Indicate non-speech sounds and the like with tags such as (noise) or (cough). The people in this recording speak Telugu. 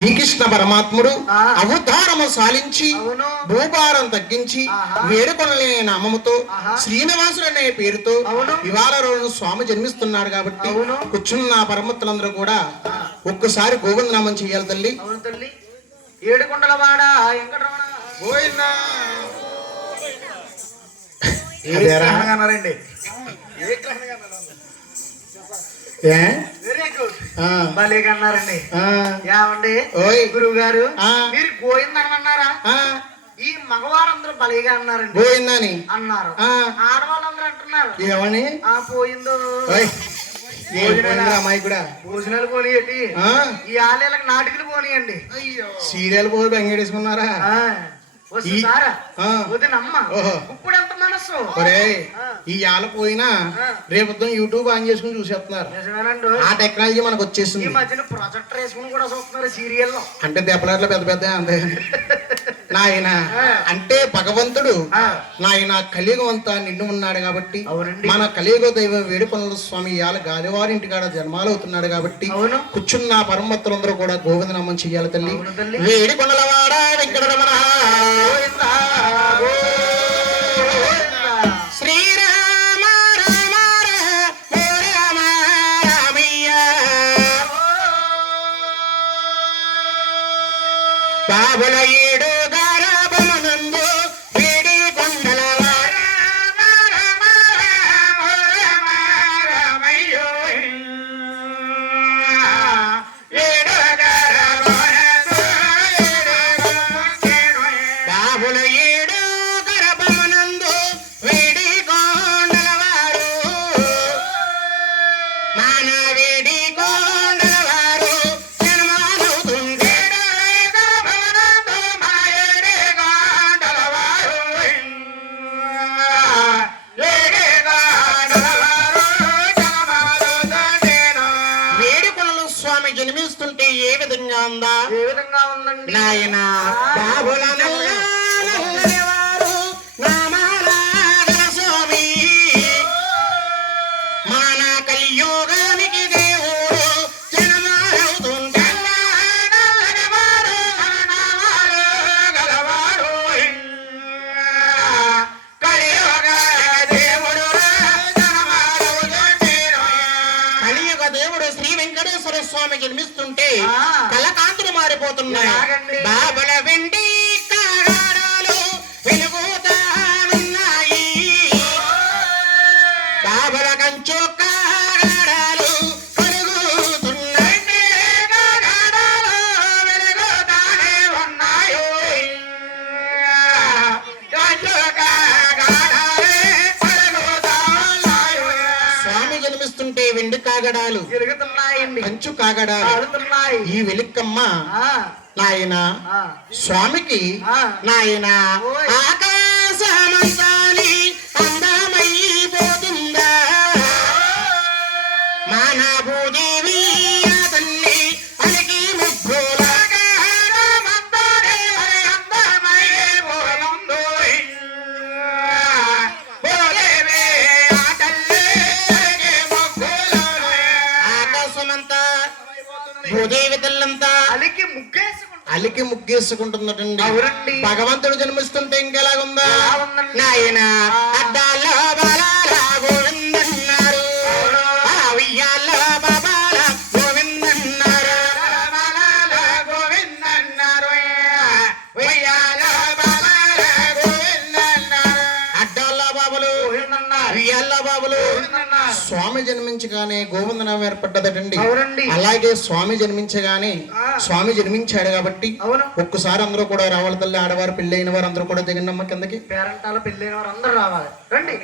శ్రీకృష్ణ పరమాత్ముడు. అవతారము సాలించి భూభారం తగ్గించి. వేడుకొనలే నామముతో. శ్రీనివాసుడు అనే పేరుతో. ఇవాళ రోజున స్వామి జన్మిస్తున్నాడు కాబట్టి. కూర్చున్న పరమత్తులందరూ కూడా ఒక్కసారి గోవింద నామం చెయ్యాలి తల్లి అవును తల్లి ఏడుకొండల వాడ వెంకటరమణ ఏ? భలేగా అన్నారండి ఏమండి? ఓయ్. గురువు గారు. మీరు గోయిందనమన్నారా ఆ, ఈ మగవారందరూ భలేగా అన్నారండి గోవిందని. అన్నారు. ఆడవాళ్ళందరూ అంటున్నారు. ఏమని? ఆ పోయిందో. భోజనాలు. పోనీయటి. ఆ, ఈ ఆలయాలకు నాటికలు పోనీయండి. సీరియల్ పోయి బెంగేడేసుకున్నారా? ఎంత ఆ. ఈ ఆల పోయినా. రేపొద్దున యూట్యూబ్ ఆన్ చేసుకుని చూసేస్తున్నారు. ఆ టెక్నాలజీ మనకు ఈ వచ్చేసింది మధ్యన ప్రొజెక్టర్ వేసుకుని కూడా చూస్తున్నారు సీరియల్లో. అంటే దెబ్బలాట్ల పెద్ద పెద్ద అంతే. (laughs) నాయన అంటే భగవంతుడు. నాయన కలియుగం అంతా నిండు ఉన్నాడు కాబట్టి. మన కలియుగ దైవం వేడుకొండల స్వామి ఇవాళ గాలివారి ఇంటికాడ జన్మాలు అవుతున్నాడు కాబట్టి కూర్చున్న పరమత్తులందరూ కూడా గోవిందనామం చెయ్యాలి తల్లి. వేడుకొండల వాడ వెంకటరమణ బాబుల ఏడు స్వామి జన్మిస్తుంటే ఏ విధంగా ఉందా? ఏ విధంగా ఉందండి? నాయన బాబుల స్వామి జన్మిస్తుంటే. కలకాంతులు మారిపోతున్నాయి? బాబుల వెండి కారాలు వెలుగుతా ఉన్నాయి బాబుల కంచు జన్మిస్తుంటే వెండి కాగడాలు. కంచు కాగడాలు. ఈ వెలిక్కమ్మ నాయన. స్వామికి. నాయన. ఆకాశమంతాని అందమైపోతుందా మాన ఆకాశమంతా భూదేవి తల్లంతా అలికి ముగ్గేసుకుంటా. అలికి ముగ్గేసుకుంటున్నటండి. అవునండి. భగవంతుడు జన్మిస్తుంటే ఇంకెలాగుందా? నాయన బాబులు. బాబులు స్వామి జన్మించగానే గోవిందనామం ఏర్పడ్డదటండి. అవునండి. అలాగే స్వామి జన్మించగానే. స్వామి జన్మించాడు కాబట్టి ఒక్కసారి అందరూ కూడా రావాలి తల్లి ఆడవారు పెళ్ళైన వారు అందరూ కూడా దిగండమ్మ కిందకి. పేరంటాల పెళ్ళైన వారు అందరూ రావాలి. రండి.